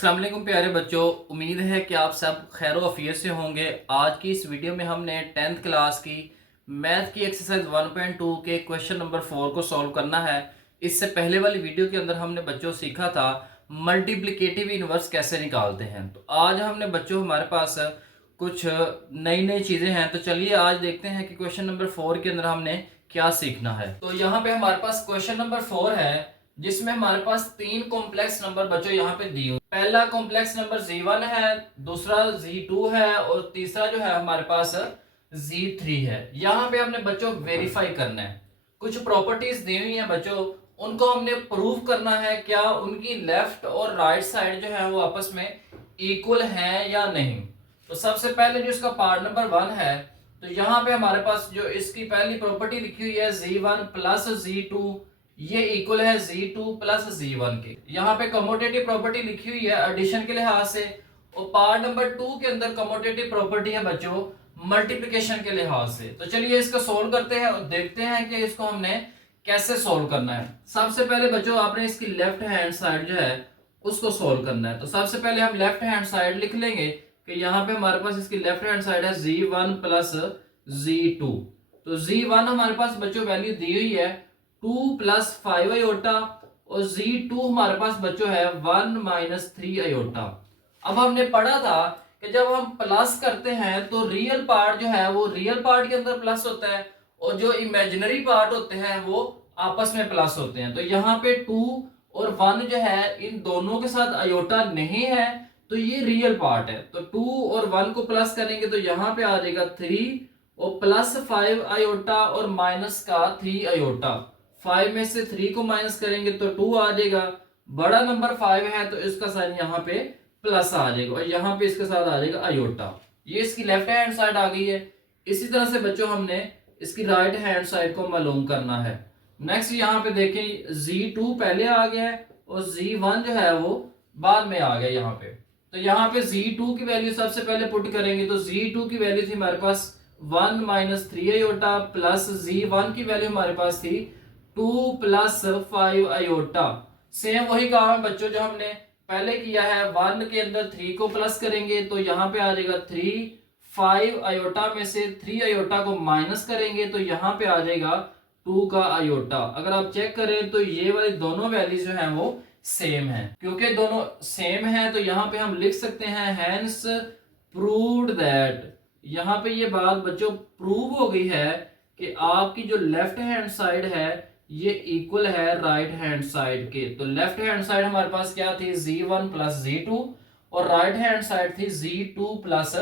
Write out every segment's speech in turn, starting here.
अस्सलाम वालेकुम प्यारे बच्चों, उम्मीद है कि आप सब खैर वफ़ियत से होंगे। आज की इस वीडियो में हमने 10th क्लास की मैथ की एक्सरसाइज 1.2 के क्वेश्चन नंबर 4 को सॉल्व करना है। इससे पहले वाली वीडियो के अंदर हमने बच्चों सीखा था मल्टीप्लिकेटिव इनवर्स कैसे निकालते हैं। तो आज हमने बच्चों हमारे पास कुछ नई नई चीज़ें हैं, तो चलिए आज देखते हैं कि क्वेश्चन नंबर 4 के अंदर हमने क्या सीखना है। तो यहाँ पे हमारे पास क्वेश्चन नंबर 4 है, जिसमें हमारे पास तीन कॉम्प्लेक्स नंबर बच्चों यहाँ पे दिए। पहला कॉम्प्लेक्स नंबर Z1 है, दूसरा Z2 है और तीसरा जो है हमारे पास Z3 है। यहाँ पे हमने बच्चों वेरीफाई करना है, कुछ प्रॉपर्टीज दी हुई हैं बच्चों, उनको हमने प्रूव करना है क्या उनकी लेफ्ट और राइट साइड जो है वो आपस में इक्वल है या नहीं। तो सबसे पहले जो इसका पार्ट नंबर 1 है, तो यहाँ पे हमारे पास जो इसकी पहली प्रॉपर्टी लिखी हुई है Z1 प्लस Z2, ये इक्वल है Z2 प्लस Z1 के। यहाँ पे कमोटेटिव प्रॉपर्टी लिखी हुई है एडिशन के लिहाज से, और पार्ट नंबर 2 के अंदर कमोटेटिव प्रॉपर्टी है बच्चों मल्टीप्लिकेशन के लिहाज से। तो चलिए इसको सोल्व करते हैं और देखते हैं कि इसको हमने कैसे सोल्व करना है। सबसे पहले बच्चों आपने इसकी लेफ्ट हैंड साइड जो है उसको सोल्व करना है। तो सबसे पहले हम लेफ्ट हैंड साइड लिख लेंगे कि यहाँ पे हमारे पास इसकी लेफ्ट हैंड साइड है Z1 प्लस Z2। तो Z1 हमारे पास बच्चों वैल्यू दी हुई है 2 प्लस 5 आयोटा, और Z2 हमारे पास बच्चों है 1 माइनस 3 आयोटा। अब हमने पढ़ा था कि जब हम प्लस करते हैं तो रियल पार्ट जो है वो रियल पार्ट के अंदर प्लस होता है, और जो इमेजिनरी पार्ट होते हैं वो आपस में प्लस होते हैं। तो यहाँ पे 2 और 1 जो है इन दोनों के साथ आयोटा नहीं है, तो ये रियल पार्ट है। तो 2 और 1 को प्लस करेंगे तो यहाँ पे आ जाएगा 3 और प्लस 5 आयोटा और माइनस का 3 आयोटा। 5 में से 3 को माइनस करेंगे तो 2 आ जाएगा। बड़ा नंबर 5 है तो इसका साइन यहाँ पे प्लस आ जाएगा, और यहाँ पे इसके साथ आ जाएगा आयोटा। ये इसकी लेफ्ट हैंड साइड आ गई है। इसी तरह से बच्चों हमने इसकी राइट हैंड साइड को मालूम करना है। नेक्स्ट यहाँ पे देखें Z2 पहले आ गया है और Z1 जो है वो बाद में आ गया यहाँ पे। तो यहाँ पे Z2 की वैल्यू सबसे पहले पुट करेंगे, तो Z2 की वैल्यू थी हमारे पास 1 माइनस 3 आयोटा, प्लस Z1 की वैल्यू हमारे पास थी 2 प्लस 5 आयोटा। सेम वही काम है बच्चों जो हमने पहले किया है। 1 के अंदर 3 को प्लस करेंगे तो यहाँ पे आ जाएगा 3, 5 आयोटा में से 3 आयोटा को माइनस करेंगे तो यहाँ पे आ जाएगा 2 का आयोटा। अगर आप चेक करें तो ये वाली दोनों वैल्यूज जो हैं वो सेम है। क्योंकि दोनों सेम है तो यहाँ पे हम लिख सकते हैं हैंस प्रूव्ड दैट। यहाँ पे ये बात बच्चों प्रूव हो गई है कि आपकी जो लेफ्ट हैंड साइड है ये इक्वल है राइट हैंड साइड के। तो लेफ्ट हैंड साइड हमारे पास क्या थी Z1 प्लस Z2, और राइट हैंड साइड थी Z2 प्लस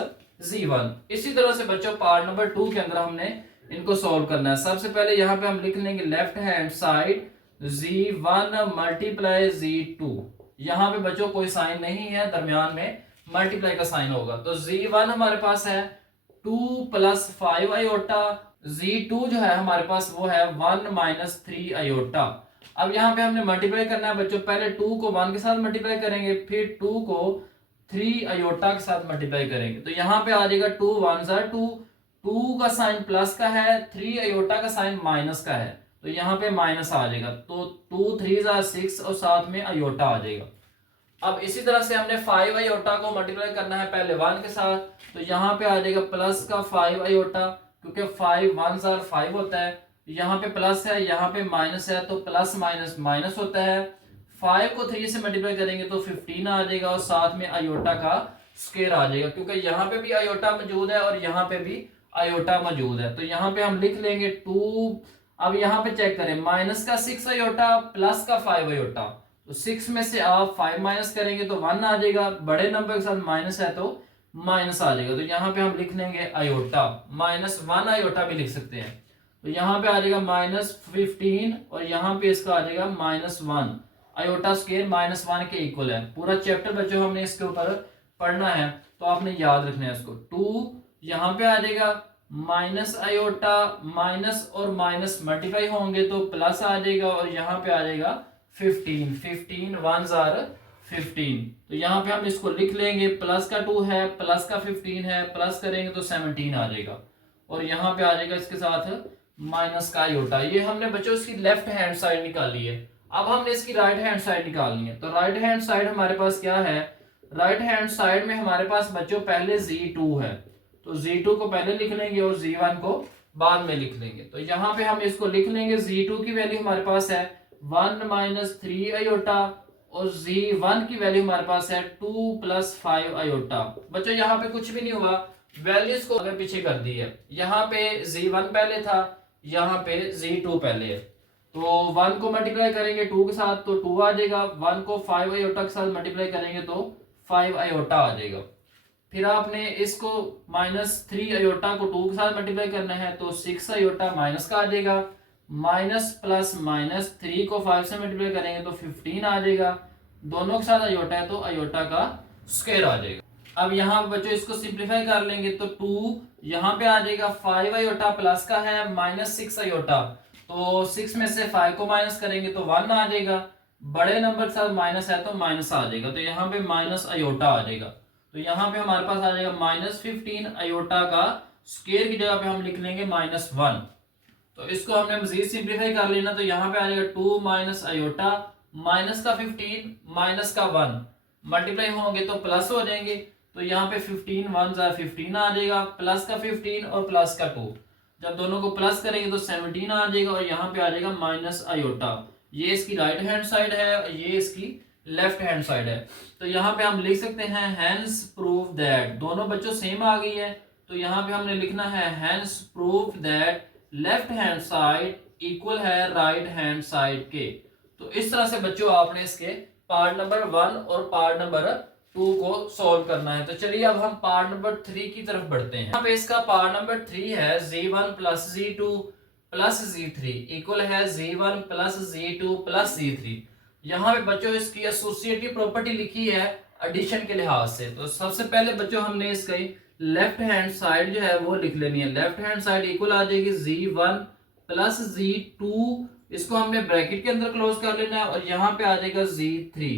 Z1। इसी तरह से बच्चों पार्ट नंबर 2 के अंदर हमने इनको सॉल्व करना है। सबसे पहले यहाँ पे हम लिख लेंगे left hand side Z1 multiply Z2। यहाँ पे बच्चों कोई साइन नहीं है, दरमियान में मल्टीप्लाई का साइन होगा। तो Z1 हमारे पास है 2 प्लस 5 आयोटा, Z2 जो है हमारे पास वो है 1 माइनस 3 आयोटा। अब यहाँ पे हमने मल्टीप्लाई करना है बच्चों। पहले 2 को 1 के साथ मल्टीप्लाई करेंगे, फिर 2 को 3 आयोटा के साथ मल्टीप्लाई करेंगे। तो यहाँ पे आ जाएगा 2 1 ज़ा 2, 2 का साइन प्लस का है, 3 आयोटा का साइन माइनस का है, तो यहाँ पे माइनस आ जाएगा। तो 2 3 ज़ा 6 और साथ में आयोटा आ जाएगा। अब इसी तरह से हमने 5 आयोटा को मल्टीप्लाई करना है पहले 1 के साथ, तो यहाँ पे आ जाएगा प्लस का 5 आयोटा, क्योंकि 5 1 ज़ा 5 होता है। यहाँ पे प्लस है, यहाँ पे माइनस है, तो प्लस माइनस माइनस होता है। 5 को 3 से मल्टीप्लाई करेंगे तो 15 आ जाएगा, और साथ में आयोटा का स्क्वायर आ जाएगा, क्योंकि यहाँ पे भी आयोटा मौजूद है और यहाँ पे भी आयोटा मौजूद है। तो यहाँ पे हम लिख लेंगे 2। अब यहाँ पे चेक करें, माइनस का 6 आयोटा प्लस का 5 आयोटा, तो 6 में से आप 5 माइनस करेंगे तो 1 आ जाएगा। बड़े नंबर के साथ माइनस है तो माइनस आ जाएगा। तो यहाँ पे हम लिख लेंगे आयोटा, माइनस 1 आयोटा भी लिख सकते हैं। तो यहाँ पे आ जाएगा माइनस 15, और यहाँ पे इसका आ जाएगा माइनस 1। आयोटा स्क्वायर माइनस 1 के इक्वल है। पूरा चैप्टर बच्चों हमने इसके ऊपर पढ़ना है, तो आपने याद रखना है इसको। 2 यहाँ पे आ जाएगा माइनस आयोटा, माइनस और माइनस मल्टीप्लाई होंगे तो प्लस आ जाएगा, और यहाँ पे आ जाएगा 15, 15 1 ज़ार 15। तो यहाँ पे हम इसको लिख लेंगे, प्लस का 2 है, प्लस का 15 है, प्लस करेंगे तो 17 आ जाएगा, और यहाँ पे आ जाएगा इसके साथ माइनस का आयोटा। ये हमने बच्चों इसकी लेफ्ट हैंड साइड निकाली है। अब हमने इसकी राइट हैंड साइड निकालनी है। तो राइट हैंड साइड हमारे पास क्या है, राइट हैंड साइड में हमारे पास बच्चों पहले Z2 है, तो Z2 को पहले लिख लेंगे और Z1 को बाद में लिख लेंगे। तो यहाँ पे हम इसको लिख लेंगे, Z2 की वैल्यू हमारे पास है 1 माइनस 3 आयोटा और Z1 की वैल्यू हमारे पास है 2 प्लस 5 आयोटा। बच्चों यहाँ पे कुछ भी नहीं हुआ, वैल्यूज को आगे पीछे कर दी है। यहाँ पे Z1 पहले था, यहाँ पे Z2 पहले है, तो 1 को मल्टीप्लाई करेंगे 2 के साथ तो 2 आ जाएगा, 1 को 5 आयोटा के साथ मल्टीप्लाई करेंगे तो 5 आयोटा आ जाएगा। फिर आपने इसको -3 आयोटा को 2 के साथ मल्टीप्लाई करना है तो 6 आयोटा माइनस का आ जाएगा, माइनस प्लस -3 को 5 से मल्टीप्लाई करेंगे तो 15 आ जाएगा, दोनों के साथ आयोटा है तो आयोटा का स्क्वायर आ जाएगा। अब यहाँ बच्चों इसको सिंप्लीफाई कर लेंगे तो 2 यहाँ पे आ जाएगा, 5 आयोटा प्लस का है -6 आयोटा, तो 6 में से 5 को माइनस करेंगे तो 1 आ जाएगा, बड़े नंबर के साथ माइनस है तो माइनस आ जाएगा, तो यहाँ पे माइनस आयोटा आ जाएगा। तो यहाँ पे हमारे पास आ जाएगा -15 आयोटा का स्क्वायर की जगह पे हम लिख लेंगे -1। तो इसको हमने मजीद सिंप्लीफाई कर लेना, तो यहाँ पे आ जाएगा 2 माइनस आयोटा माइनस का 15 माइनस का 1 मल्टीप्लाई होंगे तो प्लस हो जाएंगे, तो यहाँ पे 15 1 जा 15 आ जाएगा, प्लस का 15 और प्लस का 2, जब दोनों को प्लस करेंगे तो 17 आ जाएगा और यहाँ पे आ जाएगा माइनस आयोटा। ये इसकी राइट हैंड साइड है और ये इसकी लेफ्ट हैंड साइड है। तो यहाँ पे हम लिख सकते हैं हैंस प्रूव दैट, दोनों बच्चों सेम आ गई है, तो यहाँ पे हमने लिखना है hence prove that left hand side equal है राइट हैंड साइड के। तो इस तरह से बच्चों आपने इसके पार्ट नंबर 1 और पार्ट नंबर 2 को सॉल्व करना है। तो चलिए अब हम पार्ट नंबर 3 की तरफ बढ़ते हैं। यहाँ पे इसका पार्ट नंबर 3 है Z1 plus Z2 plus Z3 equal है Z1 plus Z2 plus Z3। यहाँ पे बच्चों इसकी एसोसिएटिव प्रॉपर्टी लिखी है एडिशन के लिहाज से। तो सबसे पहले बच्चों हमने इसकी लेफ्ट हैंड साइड जो है वो लिख लेनी है। लेफ्ट हैंड साइड इक्वल आ जाएगी Z1 प्लस Z2, इसको हमने ब्रैकेट के अंदर क्लोज कर लेना है और यहाँ पे आ जाएगा Z3,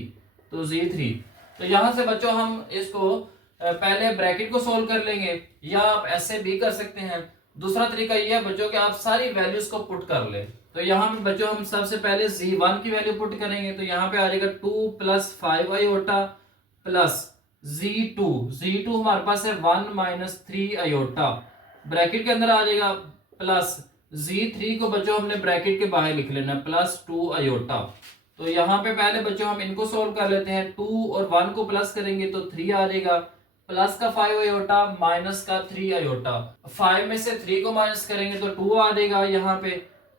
तो Z3। तो यहाँ से बच्चों हम इसको पहले ब्रैकेट को सोल्व कर लेंगे, या आप ऐसे भी कर सकते हैं। दूसरा तरीका ये है बच्चों कि आप सारी वैल्यूज को पुट कर लें। तो यहाँ पे बच्चों हम सबसे पहले Z1 की वैल्यू पुट करेंगे, तो यहाँ पे आ जाएगा 2 प्लस 5 आयोटा प्लस Z2 हमारे पास है 1 माइनस 3 आयोटा, ब्रैकेट के अंदर आ जाएगा, प्लस Z3 को बच्चों हमने ब्रैकेट के बाहर लिख लेना प्लस 2 आयोटा। तो यहाँ पे पहले बच्चों हम इनको सोल्व कर लेते हैं, 2 और 1 को प्लस करेंगे तो 3 आ जाएगा, प्लस का 5 आयोटा माइनस का 3 आयोटा, 5 में से 3 को माइनस करेंगे तो 2 आ जाएगा यहाँ पे,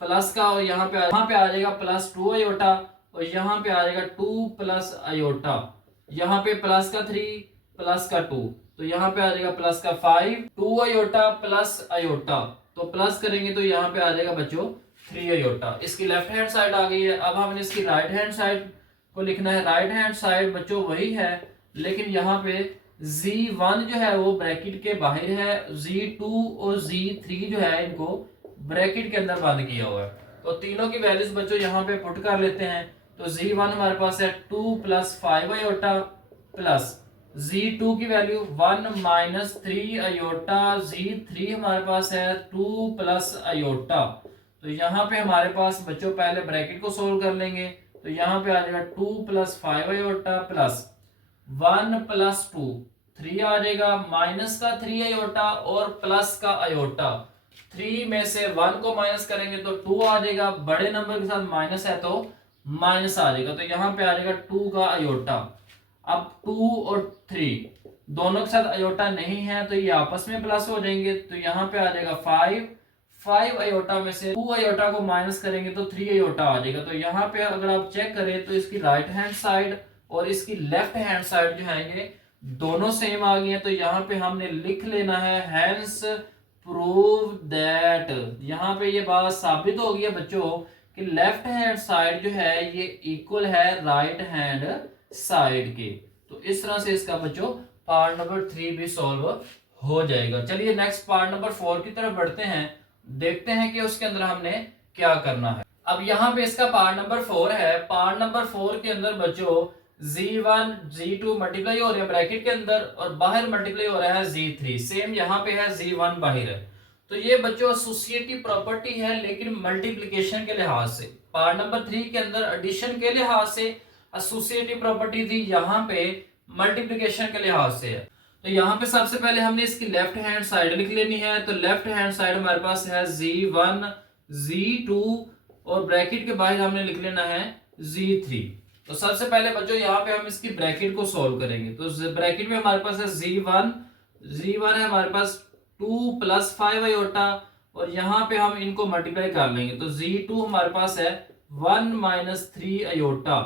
प्लस का, और यहाँ पे आ जाएगा प्लस 2 आयोटा और यहाँ पे आ जाएगा 2 प्लस आयोटा, यहाँ पे प्लस का 3 प्लस का 2, तो यहाँ पे आ जाएगा प्लस का 5 2 आयोटा प्लस आयोटा, तो प्लस करेंगे तो यहाँ पे आ जाएगा बच्चों 3 आयोटा। इसकी लेफ्ट हैंड साइड आ गई है। अब हमने इसकी राइट हैंड साइड को लिखना है। राइट हैंड साइड बच्चों वही है, लेकिन यहाँ पे Z1 जो है वो ब्रैकेट के बाहर है, Z2 और Z3 जो है इनको ब्रैकेट के अंदर बंद किया हुआ है। तो तीनों की वैल्यूज बच्चों यहाँ पे पुट कर लेते हैं। तो Z1 हमारे पास है 2 प्लस 5 आयोटा प्लस Z2 की वैल्यू 1 माइनस 3 आयोटा, Z3 हमारे पास है 2 प्लस आयोटा। तो यहाँ पे हमारे पास बच्चों पहले ब्रैकेट को सोल्व कर लेंगे, तो यहाँ पे आ जाएगा 2 प्लस 5 आयोटा प्लस 1 प्लस 2 3 आ जाएगा, माइनस का 3 आयोटा और प्लस का आयोटा, 3 में से 1 को माइनस करेंगे तो 2 आ जाएगा, बड़े नंबर के साथ माइनस है तो माइनस आ जाएगा, तो यहाँ पे आ जाएगा 2 का आयोटा। अब 2 और 3 दोनों के साथ आयोटा नहीं है तो ये आपस में प्लस हो जाएंगे, तो यहाँ पे आ जाएगा 5 आयोटा में से 2 आयोटा को माइनस करेंगे तो 3 आयोटा आ जाएगा। तो यहाँ पे अगर आप चेक करें तो इसकी राइट हैंड साइड और इसकी लेफ्ट हैंड साइड जो है ये दोनों सेम आ गई है। तो यहाँ पे हमने लिख लेना है हैंस प्रूव दैट, यहाँ पे ये बात साबित हो गई है बच्चों कि लेफ्ट हैंड साइड जो है ये इक्वल है राइट हैंड साइड के। तो इस तरह से इसका बच्चों पार्ट नंबर 3 भी सॉल्व हो जाएगा। चलिए नेक्स्ट पार्ट नंबर 4 की तरफ बढ़ते हैं, देखते हैं कि उसके अंदर हमने क्या करना है। अब यहाँ पे इसका पार्ट नंबर 4 है। पार्ट नंबर 4 के अंदर बच्चों Z1 Z2 मल्टीप्लाई हो रहे हैं ब्रैकेट के अंदर और बाहर मल्टीप्लाई हो रहा है Z3, सेम यहाँ पे है Z1 बाहर है। तो ये बच्चों एसोसिएटिव प्रॉपर्टी है लेकिन मल्टीप्लिकेशन के लिहाज से। पार्ट नंबर 3 के अंदर एडिशन के लिहाज से एसोसिएटिव प्रॉपर्टी थी, यहाँ पे मल्टीप्लिकेशन के लिहाज से है। तो यहाँ पे सबसे पहले हमने इसकी लेफ्ट हैंड साइड लिख लेनी है। तो लेफ्ट हैंड साइड हमारे पास है z1 z2 और ब्रैकेट के बाहर हमने लिख लेना है z3। तो सबसे पहले बच्चों यहाँ पे हम इसकी ब्रैकेट को सॉल्व करेंगे। तो ब्रैकेट में हमारे पास है z1 है हमारे पास 2 + 5 आयोटा और यहाँ पे हम इनको मल्टीप्लाई कर लेंगे। तो z2 हमारे पास है 1 - 3 आयोटा।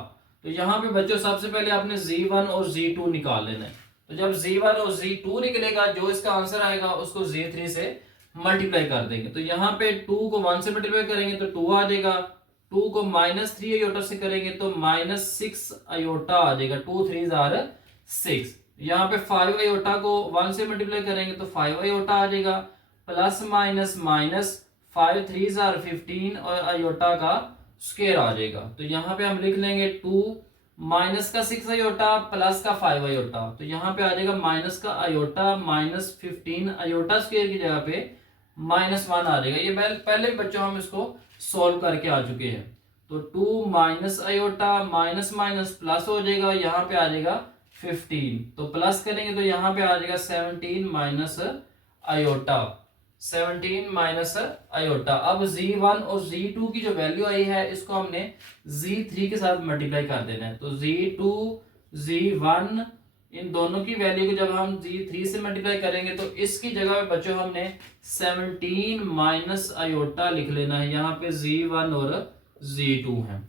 तो यहाँ पे बच्चों सबसे पहले आपने z1 और z2 निकाल लेना है। तो जब z1 और z2 निकलेगा, जो इसका आंसर आएगा उसको z3 से मल्टीप्लाई कर देंगे। तो यहाँ पे 2 को 1 से मल्टीप्लाई करेंगे तो 2 आ जाएगा, 2 को -3 आयोटा से करेंगे तो -6 आयोटा आ जाएगा, 2 3s are 6। यहाँ पे 5 आयोटा को 1 से मल्टीप्लाई करेंगे तो 5 आयोटा आ जाएगा, plus minus minus 5 3s are 15 और आयोटा का स्क्वायर आ जाएगा। तो यहाँ पे हम लिख लेंगे 2 माइनस का 6 आयोटा प्लस का 5 आयोटा। तो यहाँ पे आ जाएगा माइनस का आयोटा -15 आयोटा स्क्वायर की जगह पे -1 आ जाएगा। ये पहले बच्चों हम इसको सॉल्व करके आ चुके हैं। तो 2 minus iota minus minus plus हो जाएगा, यहाँ पे आ जाएगा 15। तो प्लस करेंगे तो यहाँ पे आ जाएगा 17 माइनस आयोटा, 17 माइनस आयोटा। अब z1 और z2 की जो वैल्यू आई है इसको हमने z3 के साथ मल्टीप्लाई कर देना है। तो z2 z1 इन दोनों की वैल्यू को जब हम z3 से मल्टीप्लाई करेंगे तो इसकी जगह पे बच्चों हमने 17 माइनस आयोटा लिख लेना है। यहाँ पे z1 और z2 है।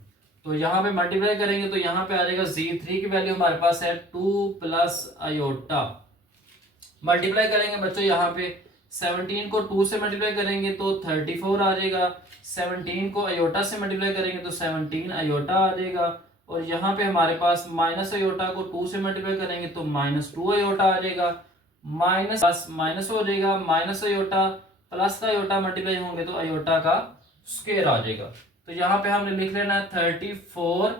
तो यहाँ पे मल्टीप्लाई करेंगे तो यहाँ पे आ जाएगा z3 की वैल्यू हमारे पास है 2 + आयोटा। मल्टीप्लाई करेंगे बच्चों यहाँ पे 17 को 2 से मल्टीप्लाई करेंगे तो 34 आ जाएगा, 17 को आयोटा से मल्टीप्लाई करेंगे तो 17 आयोटा आ जाएगा और यहाँ पे हमारे पास माइनस आयोटा को 2 से मल्टीप्लाई करेंगे तो -2 आयोटा आ जाएगा, माइनस प्लस माइनस हो जाएगा, माइनस आयोटा प्लस का आयोटा मल्टीप्लाई होंगे तो आयोटा का स्क्वायर आ जाएगा। तो यहाँ पे हमने लिख लेना है 34,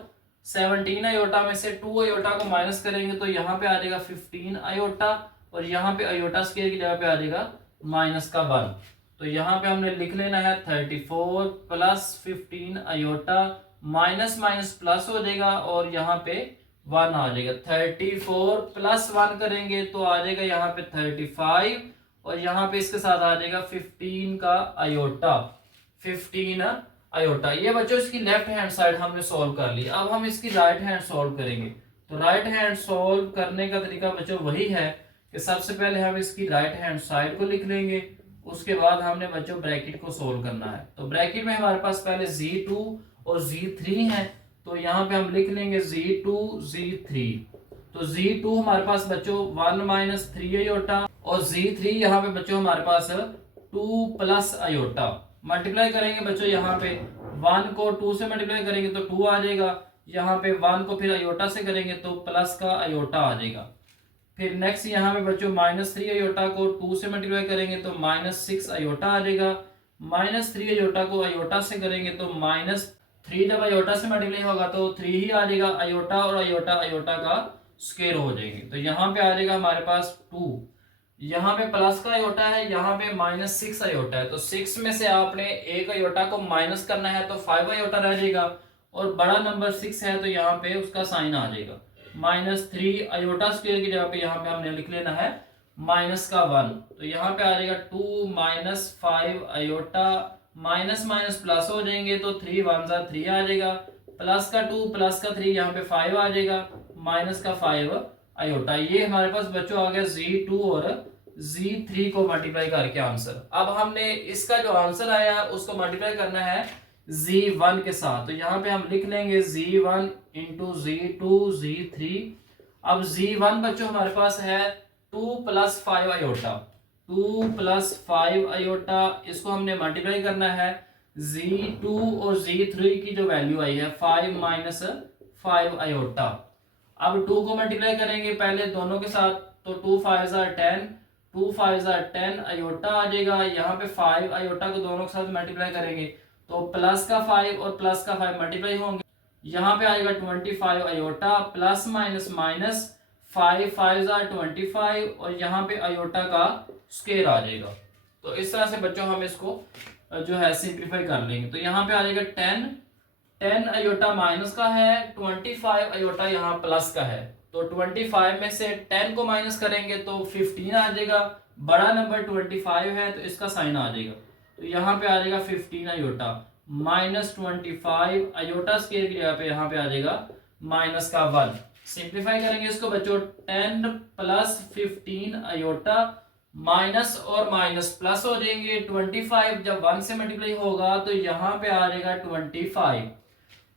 17 आयोटा में से 2 आयोटा को माइनस करेंगे तो यहाँ पे आ जाएगा 15 आयोटा और यहाँ पे आयोटा स्क्वायर की जगह पे आ जाएगा -1। तो यहाँ पे हमने लिख लेना है 34 + 15 आयोटा माइनस माइनस प्लस हो जाएगा और यहाँ पे 1 आ जाएगा। 34 + 1 करेंगे तो आ जाएगा यहाँ पे 35 और यहाँ पे इसके साथ आ जाएगा 15 का आयोटा, 15 आयोटा। ये बच्चों इसकी लेफ्ट हैंड साइड हमने सॉल्व कर ली। अब हम इसकी राइट हैंड सॉल्व करेंगे। तो राइट हैंड सॉल्व करने का तरीका बच्चों वही है कि सबसे पहले हम इसकी राइट हैंड साइड को लिख लेंगे, उसके बाद हमने बच्चों ब्रैकेट को सोल्व करना है। तो ब्रैकेट में हमारे पास पहले z2 और z3 है। तो यहाँ पे हम लिख लेंगे z2 z3। तो z2 हमारे पास बच्चों 1 - 3 आयोटा और z3 यहाँ पे बच्चों हमारे पास 2 + आयोटा। मल्टीप्लाई करेंगे बच्चों, यहाँ पे 1 को 2 से मल्टीप्लाई करेंगे तो 2 आ जाएगा, यहाँ पे 1 को फिर आयोटा से करेंगे तो प्लस का आयोटा आ जाएगा। फिर नेक्स्ट यहाँ पे बच्चों -3 आयोटा को 2 से मल्टीप्लाई करेंगे तो -6 आयोटा आ जाएगा, -3 आयोटा को आयोटा से करेंगे तो -3 जब आयोटा से मल्टीप्लाई होगा तो 3 ही आ जाएगा, आयोटा और आयोटा आयोटा का स्क्वायर हो जाएंगे। तो यहाँ पे आ जाएगा हमारे पास 2, यहाँ पे प्लस का आयोटा है, यहाँ पे -6 आयोटा है। तो 6 में से आपने एक आयोटा को माइनस करना है तो 5 आयोटा रह जाएगा और बड़ा नंबर 6 है तो यहाँ पे उसका साइन आ जाएगा। -3 आयोटा स्क्वायर की जगह पे यहाँ पे हमने लिख लेना है -1। तो यहाँ पे आ जाएगा 2 - 5 आयोटा माइनस माइनस प्लस हो जाएंगे तो 3 1 3 आ जाएगा, प्लस का 2 प्लस का 3 यहाँ पे 5 आ जाएगा, माइनस का 5 आयोटा। ये हमारे पास बच्चों आ गया z2 और z3 को मल्टीप्लाई करके आंसर। अब हमने इसका जो आंसर आया उसको मल्टीप्लाई करना है z1 के साथ। तो यहाँ पे हम लिख लेंगे z1 × z2 z3। अब z1 बच्चों हमारे पास है 2 + 5 आयोटा, 2 + 5 आयोटा, इसको हमने मल्टीप्लाई करना है z2 और z3 की जो वैल्यू आई है 5 - 5 आयोटा। अब 2 को मल्टीप्लाई करेंगे पहले दोनों के साथ तो 2 5 10, 2 5 10 आयोटा आ जाएगा। यहाँ पे 5 आयोटा को दोनों के साथ मल्टीप्लाई करेंगे तो प्लस का 5 और प्लस का 5 मल्टीप्लाई होंगे, यहाँ पे आएगा 25 आयोटा, प्लस माइनस माइनस 5 5 25 और यहाँ पे आयोटा का स्क्वायर आ जाएगा। तो इस तरह से बच्चों हम इसको जो है सिंप्लीफाई कर लेंगे। तो यहाँ पे आ जाएगा 10 आयोटा माइनस का है, 25 आयोटा यहाँ प्लस का है। तो 25 में से 10 को माइनस करेंगे तो 15 आ जाएगा। बड़ा नंबर 25 है तो इसका साइन आ जाएगा, तो यहाँ पे आ जाएगा 15 अयोटा माइनस 25 अयोटा स्केयर की जगह पे यहाँ पे आ जाएगा माइनस का 1। सिंप्लीफाई करेंगे इसको बच्चों, 10 प्लस 15 अयोटा माइनस और माइनस प्लस हो जाएंगे। 25 जब 1 से मल्टीप्लाई होगा तो यहाँ पे आ जाएगा 25,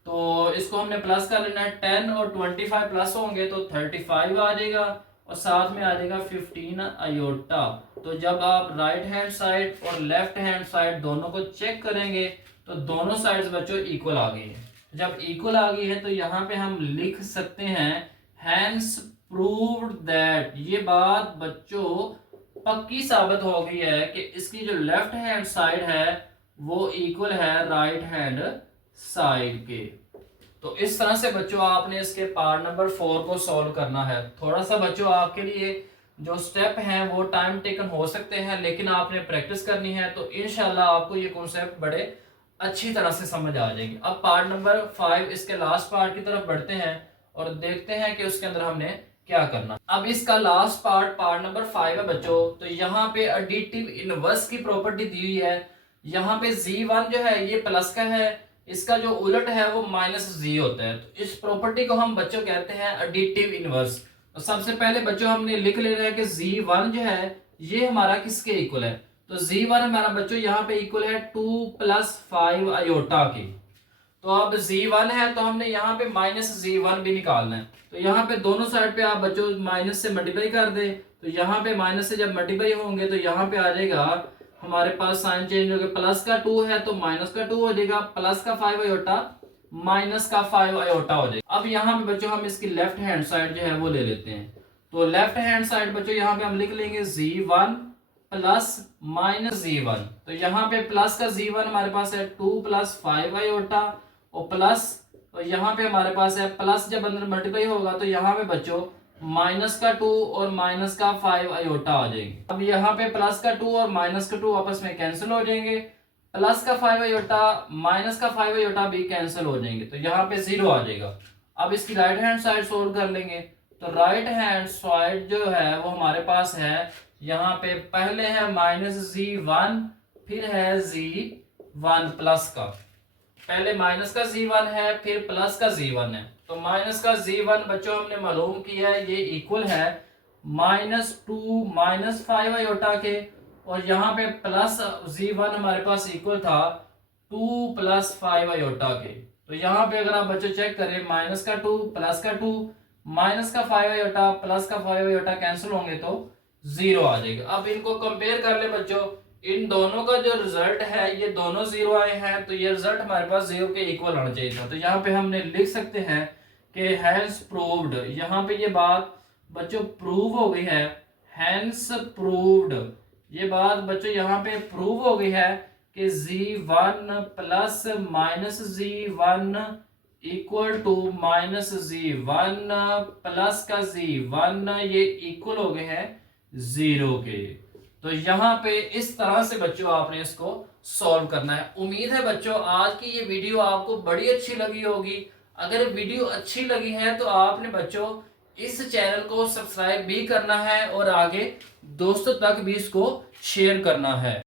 तो इसको हमने प्लस कर लेना है। 10 और 25 प्लस होंगे तो 35 आ जाएगा और साथ में आ जाएगा 15 अयोटा। तो जब आप राइट हैंड साइड और लेफ्ट हैंड साइड दोनों को चेक करेंगे तो दोनों साइड्स बच्चों इक्वल आ गई है। जब इक्वल आ गई है तो यहाँ पे हम लिख सकते हैं हैंस प्रूव्ड दैट, ये बात बच्चों पक्की साबित हो गई है कि इसकी जो लेफ्ट हैंड साइड है वो इक्वल है राइट हैंड साइड के। तो इस तरह से बच्चों आपने इसके पार्ट नंबर 4 को सॉल्व करना है। थोड़ा सा बच्चों आपके लिए जो स्टेप हैं वो टाइम टेकन हो सकते हैं, लेकिन आपने प्रैक्टिस करनी है तो इंशाल्लाह आपको ये कॉन्सेप्ट बड़े अच्छी तरह से समझ आ जाएंगे। अब पार्ट नंबर 5 इसके लास्ट पार्ट की तरफ बढ़ते हैं और देखते हैं कि उसके अंदर हमने क्या करना। अब इसका लास्ट पार्ट पार्ट नंबर 5 है बच्चों। तो यहाँ पे एडिटिव इनवर्स की प्रॉपर्टी दी हुई है। यहाँ पे z1 जो है ये प्लस का है, इसका जो उलट है वो माइनस z होता है। तो इस प्रॉपर्टी को हम बच्चों कहते हैं एडिटिव इनवर्स। तो सबसे पहले बच्चों हमने लिख लेना है कि z1 जो है ये हमारा किसके इक्वल है। तो z1 हमारा बच्चों यहाँ पे इक्वल है 2 प्लस 5 अयोटा की। तो अब z1 है तो हमने यहाँ पे माइनस z1 भी निकालना है। तो यहाँ पे दोनों साइड पे आप बच्चों माइनस से मल्टीप्लाई कर दे, तो यहाँ पे माइनस से जब मल्टीप्लाई होंगे तो यहाँ पे आ जाएगा हमारे पास साइन चेंज हो गया, प्लस का 2 है तो माइनस का 2 हो जाएगा, प्लस का 5 अयोटा माइनस का 5 अयोटा हो जाएगा। अब यहाँ पे बच्चों हम इसकी लेफ्ट हैंड साइड जो है वो ले लेते हैं। तो लेफ्ट हैंड साइड बच्चों यहाँ पे हम लिख लेंगे z1 प्लस माइनस z1। तो यहाँ पे प्लस का z1 हमारे पास है 2 प्लस 5 अयोटा और प्लस, और यहाँ पे हमारे पास है प्लस जब अंदर मल्टीप्लाई होगा तो यहाँ पे बच्चों माइनस का 2 और माइनस का 5 अयोटा आ जाएंगे। अब यहाँ पे प्लस का 2 और माइनस का 2 आपस में कैंसिल हो जाएंगे, प्लस का 5 अयोटा माइनस का 5 अयोटा भी कैंसिल हो जाएंगे, तो यहाँ पे 0 आ जाएगा। अब इसकी राइट हैंड साइड सोल्व कर लेंगे। तो राइट हैंड साइड जो है वो हमारे पास है यहाँ पे पहले है माइनस z1 फिर है z1 प्लस का, पहले माइनस का z1 है फिर प्लस का z1 है। तो माइनस का z1 बच्चों हमने मालूम किया है ये इक्वल है माइनस 2 माइनस 5 अयोटा के, और यहाँ पे प्लस z1 हमारे पास इक्वल था 2 प्लस 5 अयोटा के। तो यहाँ पे अगर आप बच्चों चेक करें माइनस का 2 प्लस का 2 माइनस का 5 अयोटा प्लस का 5 अयोटा कैंसिल होंगे तो 0 आ जाएगा। अब इनको कंपेयर कर ले बच्चों, इन दोनों का जो रिजल्ट है ये दोनों 0 आए हैं, तो ये रिजल्ट हमारे पास 0 के इक्वल आना चाहिए था। तो यहाँ पे हमने लिख सकते हैं कि हैंस प्रूव्ड, यहाँ पे ये बात बच्चों प्रूव हो गई है। हैंस प्रूव्ड, ये बात बच्चों यहाँ पे प्रूव हो गई है कि z1 plus minus z1 equal to minus z1 plus का z1 ये इक्वल हो गए हैं 0 के। तो यहाँ पे इस तरह से बच्चों आपने इसको सॉल्व करना है। उम्मीद है बच्चों आज की ये वीडियो आपको बड़ी अच्छी लगी होगी। अगर वीडियो अच्छी लगी है तो आपने बच्चों इस चैनल को सब्सक्राइब भी करना है और आगे दोस्तों तक भी इसको शेयर करना है।